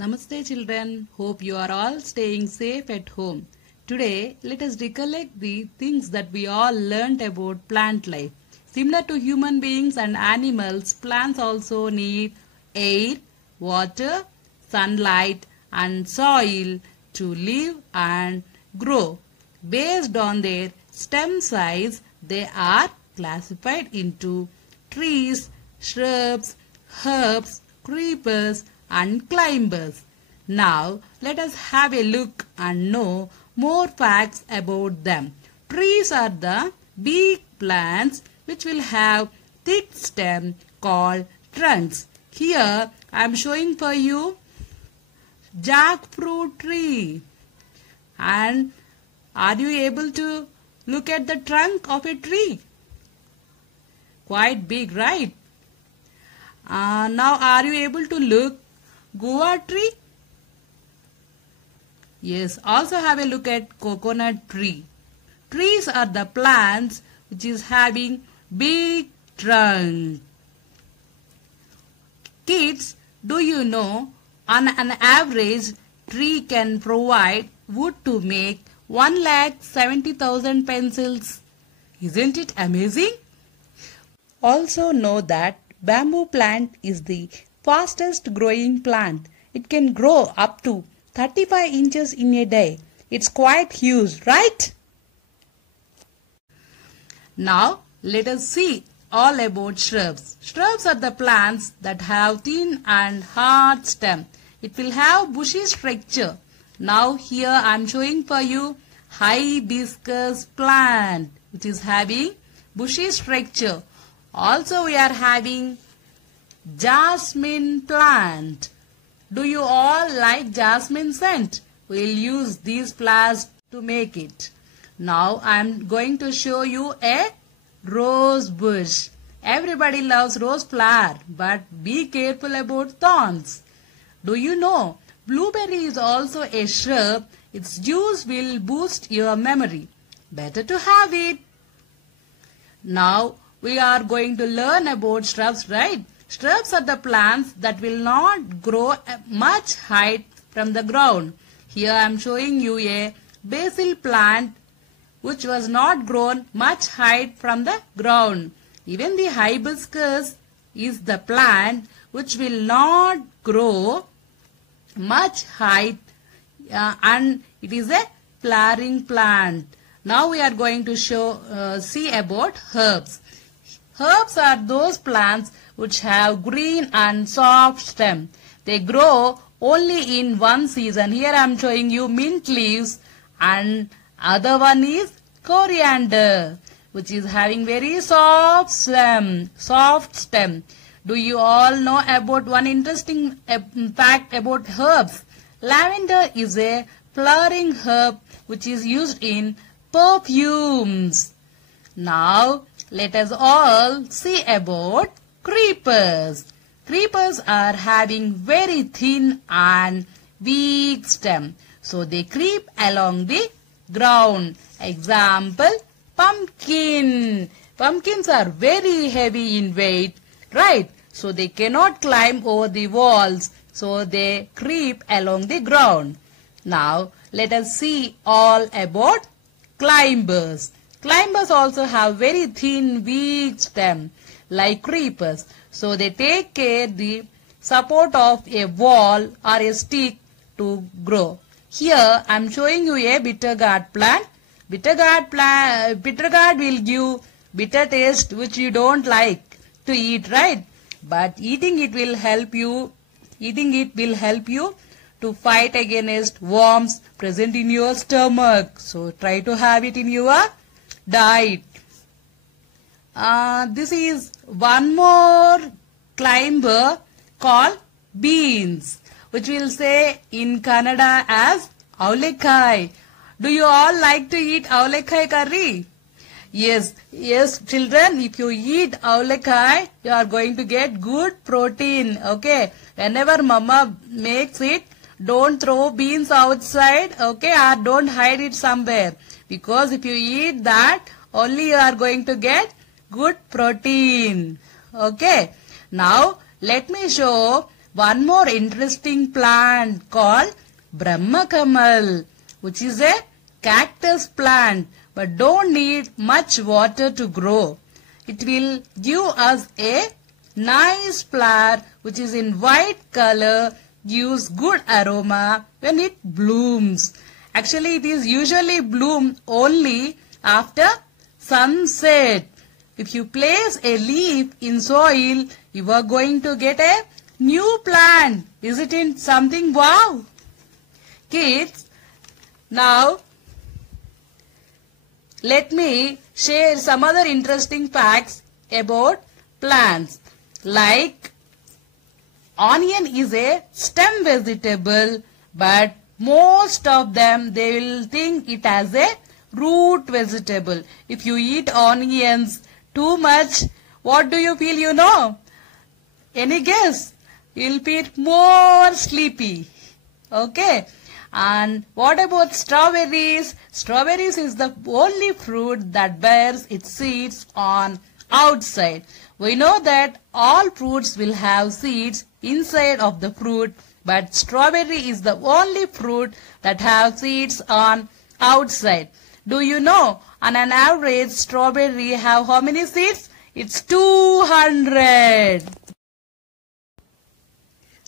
Namaste children, hope you are all staying safe at home. Today, let us recollect the things that we all learnt about plant life. Similar to human beings and animals, plants also need air, water, sunlight and soil to live and grow. Based on their stem size, they are classified into trees, shrubs, herbs, creepers and climbers. Now let us have a look and know more facts about them. Trees are the big plants which will have thick stem called trunks. Here I am showing for you jackfruit tree. And are you able to look at the trunk of a tree? Quite big, right? Now are you able to look guava tree? Yes, also have a look at coconut tree. Trees are the plants which is having big trunk. Kids, do you know on an average tree can provide wood to make 1,70,000 pencils? Isn't it amazing? Also know that bamboo plant is the fastest growing plant. It can grow up to 35 inches in a day. It's quite huge, right? Now let us see all about shrubs. Shrubs are the plants that have thin and hard stem. It will have bushy structure. Now here I am showing for you hibiscus plant which is having bushy structure. Also we are having jasmine plant. Do you all like jasmine scent? We will use these plants to make it. Now I am going to show you a rose bush. Everybody loves rose flower, but be careful about thorns. Do you know blueberry is also a shrub? Its juice will boost your memory. Better to have it. Now we are going to learn about shrubs, right? Shrubs are the plants that will not grow much height from the ground. Here I am showing you a basil plant which was not grown much height from the ground. Even the hibiscus is the plant which will not grow much height and it is a flowering plant. Now we are going to see about herbs. Herbs are those plants which have green and soft stem. They grow only in one season. Here I am showing you mint leaves and other one is coriander which is having very soft stem. Do you all know about one interesting fact about herbs? Lavender is a flowering herb which is used in perfumes. Now let us all see about creepers. Creepers are having very thin and weak stem. So they creep along the ground. Example, pumpkin. Pumpkins are very heavy in weight, right? So they cannot climb over the walls. So they creep along the ground. Now let us see all about climbers. Climbers also have very thin, weak stem like creepers. So they take care the support of a wall or a stick to grow. Here I am showing you a bitter gourd plant. Bitter gourd will give bitter taste which you don't like to eat, right? But eating it will help you to fight against worms present in your stomach. So try to have it in your diet. This is one more climber called beans, which we'll say in Kannada as avlekai. Do you all like to eat avlekai curry? Yes, children, if you eat avlekai, you are going to get good protein. Okay, whenever mama makes it, don't throw beans outside, okay, or don't hide it somewhere. Because if you eat that, only you are going to get good protein. Okay. Now let me show one more interesting plant called Brahmakamal, which is a cactus plant but don't need much water to grow. It will give us a nice flower which is in white color, gives good aroma when it blooms. Actually, it is usually bloom only after sunset. If you place a leaf in soil, you are going to get a new plant. Isn't it something wow? Kids, now let me share some other interesting facts about plants. Like onion is a stem vegetable, but most of them they will think it as a root vegetable. If you eat onions too much, what do you feel, you know? Any guess? You'll feel more sleepy. Okay. And what about strawberries? Strawberries is the only fruit that bears its seeds on outside. We know that all fruits will have seeds inside of the fruit, but strawberry is the only fruit that have seeds on outside. Do you know on an average strawberry have how many seeds? It's 200.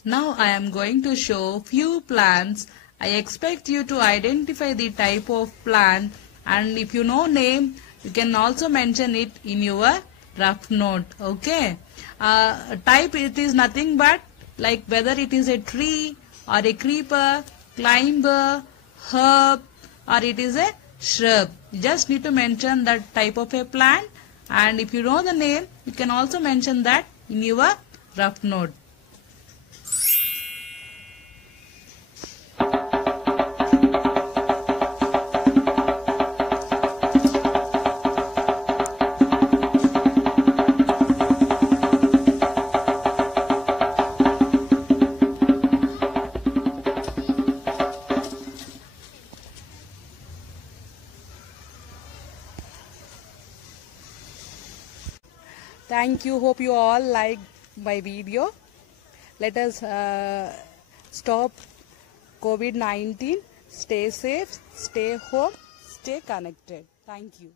Now I am going to show few plants. I expect you to identify the type of plant, and if you know name, you can also mention it in your rough note. Okay. Type, it is nothing but like whether it is a tree or a creeper, climber, herb, or it is a shrub. You just need to mention that type of a plant, and if you know the name, you can also mention that in your rough note. Thank you. Hope you all like my video. Let us stop COVID-19. Stay safe, stay home, stay connected. Thank you.